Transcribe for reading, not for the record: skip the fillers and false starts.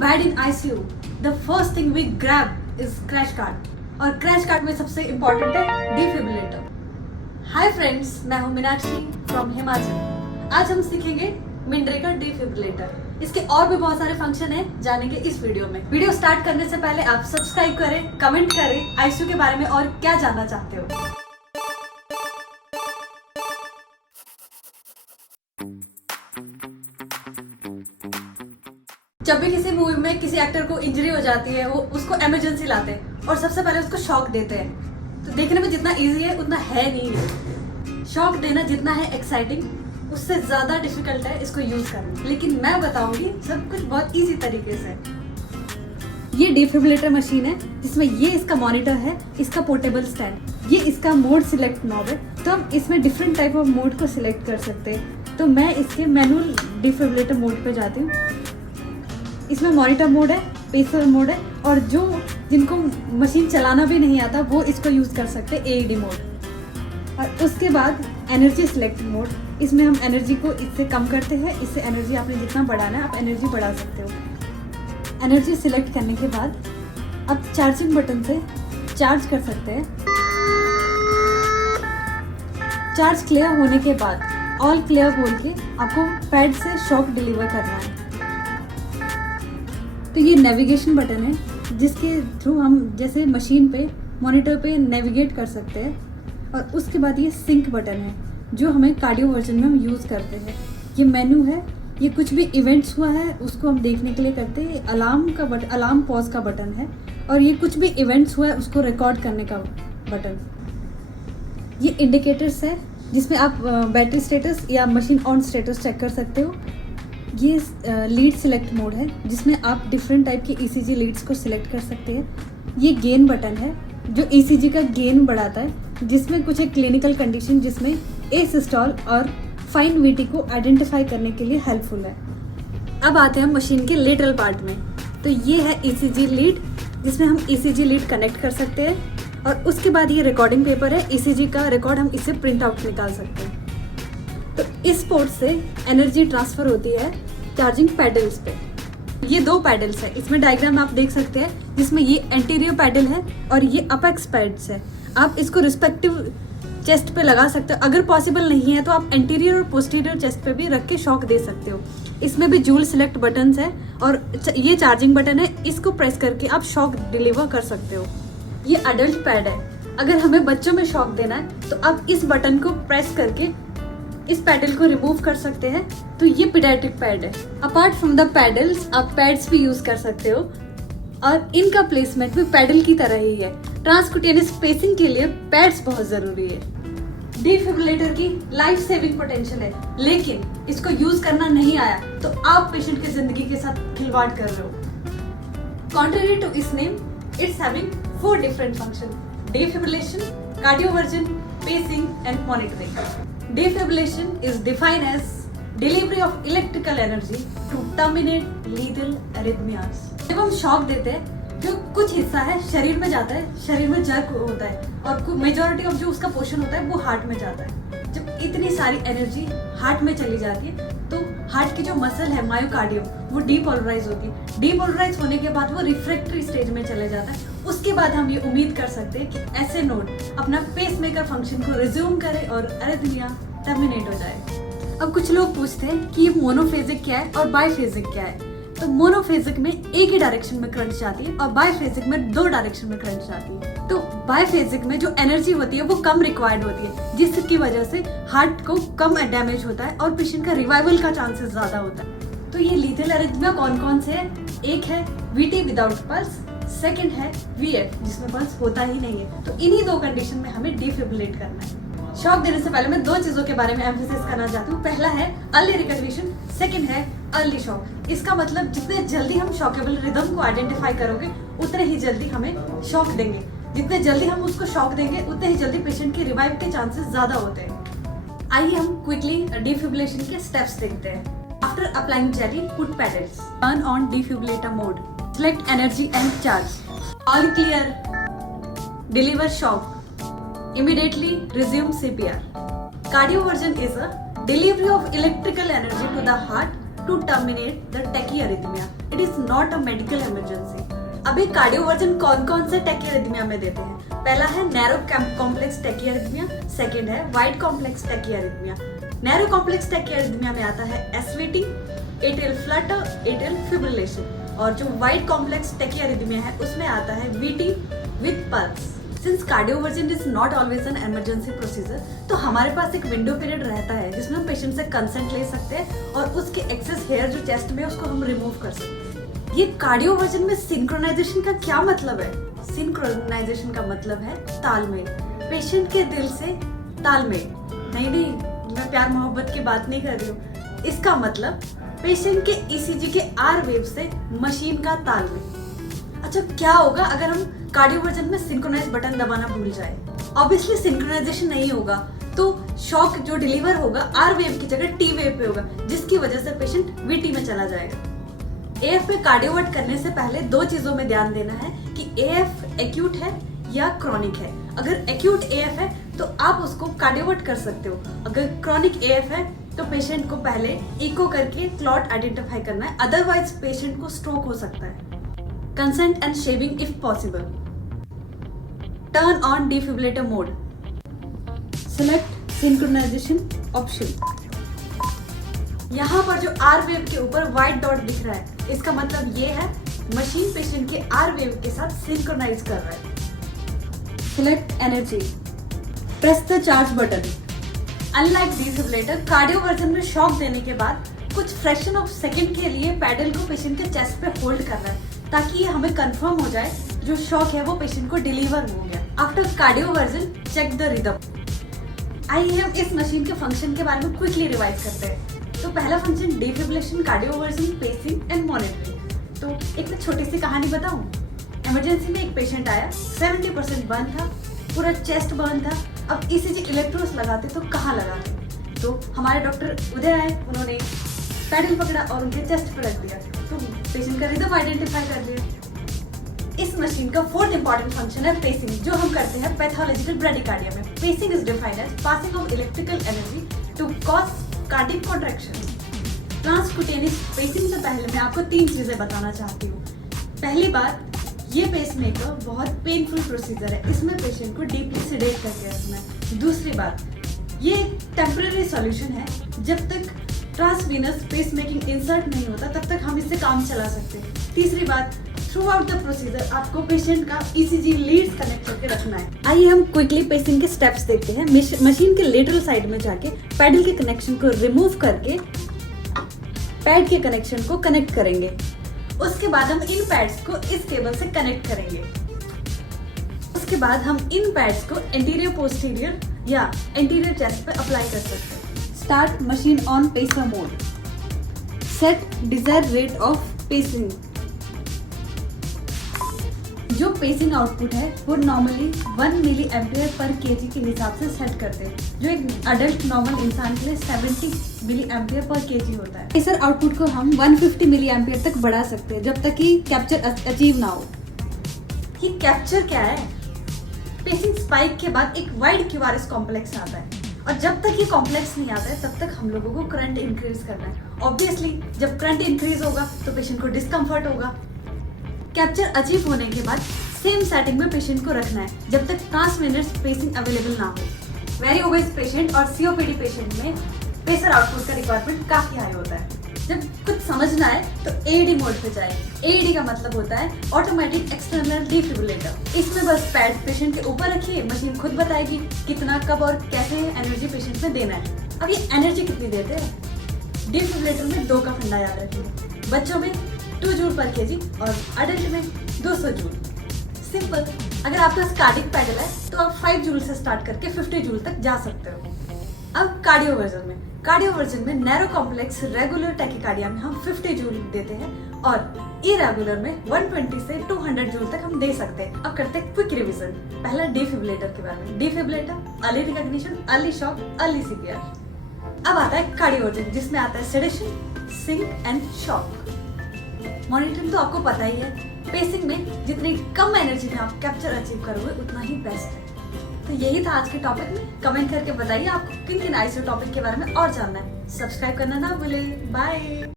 Bed in ICU, the first thing we grab is crash card, और crash card में सबसे important है defibrillator. Hi friends, मैं हूँ मीनाक्षी फ्रॉम हिमाचल। आज हम सीखेंगे मिंड्रे का डिफिब्रिलेटर। इसके और भी बहुत सारे फंक्शन हैं, जानेंगे इस वीडियो में। वीडियो स्टार्ट करने से पहले आप सब्सक्राइब करें, कमेंट करें ICU के बारे में और क्या जानना चाहते हो। जब भी किसी मूवी में किसी एक्टर को इंजरी हो जाती है, वो उसको इमरजेंसी लाते हैं और सबसे पहले उसको शॉक देते हैं। तो देखने में जितना इजी है उतना है नहीं। शॉक देना जितना है एक्साइटिंग, उससे ज्यादा डिफिकल्ट है इसको यूज करना। लेकिन मैं बताऊंगी सब कुछ बहुत इजी तरीके से। ये डिफिब्रिलेटर मशीन है जिसमें ये इसका मॉनिटर है, इसका पोर्टेबल स्टैंड, ये इसका मोड सिलेक्ट नॉब है। तो हम इसमें डिफरेंट टाइप ऑफ मोड को सिलेक्ट कर सकते हैं। तो मैं इसके मैनुअल डिफिब्रिलेटर मोड पे जाती हूँ। इसमें मॉनिटर मोड है, पेसर मोड है, और जिनको मशीन चलाना भी नहीं आता वो इसको यूज़ कर सकते हैं, AED मोड। और उसके बाद एनर्जी सिलेक्ट मोड, इसमें हम एनर्जी को इससे कम करते हैं। इससे एनर्जी आपने जितना बढ़ाना है आप एनर्जी बढ़ा सकते हो। एनर्जी सिलेक्ट करने के बाद आप चार्जिंग बटन से चार्ज कर सकते हैं। चार्ज क्लियर होने के बाद ऑल क्लियर बोल के आपको पैड से शॉक डिलीवर करना है। तो ये नेविगेशन बटन है जिसके थ्रू हम जैसे मशीन पे मॉनिटर पे नेविगेट कर सकते हैं। और उसके बाद ये सिंक बटन है जो हमें कार्डियो वर्जन में हम यूज़ करते हैं। ये मेनू है, ये कुछ भी इवेंट्स हुआ है उसको हम देखने के लिए करते हैं। अलार्म पॉज का बटन है, और ये कुछ भी इवेंट्स हुआ है उसको रिकॉर्ड करने का बटन। ये इंडिकेटर्स है जिसमें आप बैटरी स्टेटस या मशीन ऑन स्टेटस चेक कर सकते हो। ये लीड सिलेक्ट मोड है जिसमें आप डिफरेंट टाइप की ECG लीड्स को सिलेक्ट कर सकते हैं। ये गेन बटन है जो ECG का गेन बढ़ाता है, जिसमें कुछ एक क्लिनिकल कंडीशन जिसमें एसिस्टॉल और फाइन VT को आइडेंटिफाई करने के लिए हेल्पफुल है। अब आते हैं मशीन के लेटरल पार्ट में। तो ये है ECG लीड जिसमें हम ECG लीड कनेक्ट कर सकते हैं। और उसके बाद ये रिकॉर्डिंग पेपर है, ECG का रिकॉर्ड हम इससे प्रिंट आउट निकाल सकते हैं। तो इस पोर्ट से एनर्जी ट्रांसफर होती है चार्जिंग पैडल्स पे। ये 2 पैडल्स है, इसमें डायग्राम आप देख सकते हैं जिसमें ये एंटीरियर पैडल है और ये अपेक्स पैड्स है। आप इसको रिस्पेक्टिव चेस्ट पे लगा सकते हो। अगर पॉसिबल नहीं है तो आप एंटीरियर और पोस्टीरियर चेस्ट पे भी रख के शॉक दे सकते हो। इसमें भी जूल सिलेक्ट बटन्स है और ये चार्जिंग बटन है, इसको प्रेस करके आप शॉक डिलीवर कर सकते हो। ये अडल्ट पैड है। अगर हमें बच्चों में शॉक देना है तो आप इस बटन को प्रेस करके इस पैडल को रिमूव कर सकते हैं। तो ये पीडियाट्रिक पैड है। अपार्ट फ्रॉम द पैडल्स आप पैड्स भी यूज कर सकते हो, और इनका प्लेसमेंट भी पैडल की तरह ही है। ट्रांसक्यूटेनियस स्पेसिंग के लिए पैड्स बहुत जरूरी है। डिफिब्रिलेटर की लाइफ सेविंग पोटेंशियल है, लेकिन इसको यूज करना नहीं आया तो आप पेशेंट की जिंदगी के साथ खिलवाड़ कर रहे हो। कॉन्ट्ररी टू इस name, it's having 4 different function: defibrillation, cardioversion, pacing and monitoring. Defibrillation is defined as delivery of electrical energy to terminate lethal arrhythmias. जब हम शॉक देते हैं, जो कुछ हिस्सा है शरीर में जाता है, शरीर में जर्क होता है, और मेजॉरिटी ऑफ जो उसका पोर्शन होता है वो हार्ट में जाता है। जब इतनी सारी एनर्जी हार्ट में चली जाती है तो हार्ट की जो मसल है मायोकार्डियम वो डीपोलराइज होती है। डीपोलराइज होने के बाद वो रिफ्रैक्टरी स्टेज में चले जाता है। उसके बाद हम ये उम्मीद कर सकते हैं कि ऐसे नोड अपना पेसमेकर फंक्शन को रिज्यूम करे और अरिथमिया टर्मिनेट हो जाए। अब कुछ लोग पूछते हैं कि ये मोनोफेजिक क्या है और बाइफेजिक क्या है। तो मोनोफेजिक में एक ही डायरेक्शन में करंट जाती है और बाइफेजिक में 2 डायरेक्शन में करंट जाती है। तो बाइफेजिक में जो एनर्जी होती है वो कम रिक्वायर्ड होती है, जिसकी वजह से हार्ट को कम डैमेज होता है और पेशेंट का रिवाइवल का चांसेस ज्यादा होता है। तो ये लीथल अरिथमिया कौन कौन से है? एक है VT विदाउट पल्स, सेकंड है VF जिसमें पल्स होता ही नहीं है। तो इन्हीं 2 कंडीशन में हमें डिफिब्रिलेट करना है। शॉक देने से पहले मैं 2 चीजों के बारे में एम्फेसिस करना चाहती हूँ। पहला है अर्ली रिकग्निशन, सेकंड है अर्ली शॉक। इसका मतलब जितने जल्दी हम शॉकेबल रिदम को आइडेंटिफाई करोगे उतने ही जल्दी हमें शॉक देंगे। जितने जल्दी हम उसको शॉक देंगे उतने ही जल्दी पेशेंट के रिवाइव के चांसेस ज्यादा होते हैं। आइए हम क्विकली डिफिब्रिलेशन के स्टेप्स देखते हैं। After applying jelly, put paddles, turn on defibrillator mode, select energy and charge, all clear, deliver shock, immediately resume CPR. Cardioversion is a delivery of electrical energy to the heart to terminate the tachyarrhythmia. It is not a medical emergency. अभी cardioversion कौन कौन से टैकियारिथमिया में देते हैं? पहला है narrow complex टैकियारिथमिया, second है वाइड कॉम्प्लेक्स टैकियारिथमिया। नैरो कॉम्प्लेक्स टैकियारिथमिया में आता है SVT, atrial Flutter, atrial fibrillation, और जो वाइड कॉम्प्लेक्स टैकियारिथमिया है उसमें आता है VT with pulse. Since cardioversion is not always an emergency procedure, तो हमारे पास एक विंडो पीरियड रहता है जिसमें हम पेशेंट से कंसेंट ले सकते हैं और उसके एक्सेस हेयर जो चेस्ट में है उसको हम रिमूव कर सकते हैं। ये कार्डियोवर्जन में सिंक्रोनाइजेशन का क्या मतलब है? सिंक्रोनाइजेशन का मतलब है तालमेल, पेशेंट के दिल से तालमेल। नहीं, मैं प्यार मोहब्बत की बात नहीं कर रही हूँ। इसका मतलब पेशेंट के ईसीजी के आर वेव से मशीन का तालमेल। अच्छा, क्या होगा अगर हम कार्डियोवर्जन में सिंक्रोनाइज बटन दबाना भूल जाए? ऑब्वियसली सिंक्रोनाइजेशन नहीं होगा, तो शॉक जो डिलीवर होगा आर वेव की जगह टी वेव पे होगा, जिसकी वजह से पेशेंट वीटी में चला जाएगा। एएफ पे कार्डियोवर्ट करने से पहले दो चीजों में ध्यान देना है कि एएफ एक्यूट है या क्रॉनिक है। अगर एक्यूट एएफ है तो आप उसको कार्डियोवर्ट कर सकते हो। अगर क्रॉनिक एएफ है तो पेशेंट को पहले इको करके क्लॉट आइडेंटिफाई करना है, अदरवाइज पेशेंट को स्ट्रोक हो सकता है। Consent and shaving if possible. Turn on defibrillator mode. Select synchronization option. यहाँ पर जो आर वेव के ऊपर व्हाइट डॉट दिख रहा है, इसका मतलब ये है मशीन पेशेंट के आर वेव के साथ सिंक्रोनाइज कर रहा है। Select energy. Press the charge button. Unlike defibrillator, cardioversion में शॉक देने के बाद कुछ फ्रैक्शन ऑफ सेकंड के लिए पैडल को पेशेंट के चेस्ट पे होल्ड कर रहा है ताकि ये हमें कंफर्म हो जाए जो शॉक है वो पेशेंट को डिलीवर हो गया। After cardioversion check the rhythm. आइए हम इस मशीन के फंक्शन के बारे में क्विकली रिवाइज करते हैं। तो पहला function defibrillation, cardioversion, pacing and monitoring. तो एक मैं छोटी सी कहानी बताऊं। इमरजेंसी में एक पेशेंट आया, 70% बर्न था, पूरा चेस्ट बर्न था। अब ईसीजी इलेक्ट्रोड्स लगाते तो कहाँ लगाते? तो हमारे डॉक्टर उदय आए, उन्होंने पैडल पकड़ा और उनके चेस्ट पर रख दिया, तो पेशेंट का रिदम आइडेंटिफाई कर लिया। इस मशीन का फोर्थ इंपॉर्टेंट फंक्शन है पेसिंग, जो हम करते हैं पैथोलॉजिकल ब्रेडिकार्डिया में। Pacing is defined as passing of electrical energy to cause cardiac contraction. Transcutaneous pacing से पहले मैं आपको 3 चीजें बताना चाहती हूँ। पहली बात, ये पेसमेकर बहुत पेनफुल प्रोसीजर है, इसमें पेशेंट को डीपली सेडेट करके रखना है। दूसरी बात, ये एक टेम्पररी सॉल्यूशन है, जब तक ट्रांसवीनस पेसमेकिंग इंसर्ट नहीं होता तब तक हम इससे काम चला सकते हैं। तीसरी बात, थ्रू आउट द प्रोसीजर आपको पेशेंट का ईसीजी लीड्स कनेक्ट करके रखना है। आइए हम क्विकली पेसिंग के स्टेप्स देखते हैं। मशीन के लेटरल साइड में जाके पैडल के कनेक्शन को रिमूव करके पैड के कनेक्शन को कनेक्ट करेंगे। उसके बाद हम इन पैड्स को इस केबल से कनेक्ट करेंगे। उसके बाद हम इन पैड्स को एंटीरियर पोस्टीरियर या एंटीरियर चेस्ट पे अप्लाई कर सकते हैं। Start machine on pacer mode. Set desired rate of pacing. जो पेसिंग आउटपुट है वो normally 1 milli ampere per KG के हिसाब से सेट करते हैं, जो एक अडल्ट नॉर्मल इंसान के लिए 70 मिली एम्पियर पर केजी होता है। पेसर आउटपुट को हम 150 मिली एम्पियर तक बढ़ा सकते हैं जब तक कि कैप्चर अचीव ना हो। ये कैप्चर क्या है? पेसिंग स्पाइक के बाद एक वाइड क्यूआरएस कॉम्प्लेक्स आता है, और जब तक ये कॉम्प्लेक्स नहीं आता है तब तक हम लोगों को करंट इंक्रीज करना है। ऑब्वियसली जब करंट इंक्रीज होगा तो पेशेंट को डिस्कम्फर्ट होगा। कैप्चर अचीव होने के बाद सेम सेटिंग में पेशेंट को रखना है जब तक ट्रांसवेनस पेसिंग अवेलेबल ना हो। वेरी ओबेस पेशेंट और सीओपीडी पेशेंट में पेसर आउटपुट का रिक्वायरमेंट काफी हाई होता है। जब कुछ समझना है तो एडी मोड पे जाए। एडी का मतलब होता है ऑटोमेटिक एक्सटर्नल डिफिब्रिलेटर। इसमें बस पैड पेशेंट के ऊपर रखिए, मशीन खुद बताएगी कितना, कब और कैसे एनर्जी पेशेंट में देना है। अब ये एनर्जी कितनी देते हैं? डिफिब्रिलेटर में 2 का फंडा याद रखिए। बच्चों में 2 जूल पर केजी और अडल्ट में 200 जूल। सिंपल। अगर आपके पास कार्डिक पैडल है तो आप 5 जूल से स्टार्ट करके 50 जूल तक जा सकते हो। अब कार्डियोवर्जन में नैरो कॉम्प्लेक्स रेगुलर टैकिकार्डिया में हम 50 जूल देते हैं और इरेगुलर में 120 से 200 जूल तक हम दे सकते हैं। अब करते हैं क्विक रिवीजन। पहला डिफिब्रिलेटर के बारे में। Defibrillator, early recognition, early shock, early CPR. अब आता है कार्डियोवर्जन, जिसमें आता है sedation, sync and shock. Monitoring तो आपको पता ही है। पेसिंग में जितनी कम एनर्जी में आप कैप्चर अचीव करोगे उतना ही बेस्ट है। तो यही था आज के टॉपिक में। कमेंट करके बताइए आपको किन किन आईसीयू टॉपिक के बारे में और जानना है। सब्सक्राइब करना ना भूलें। बाय।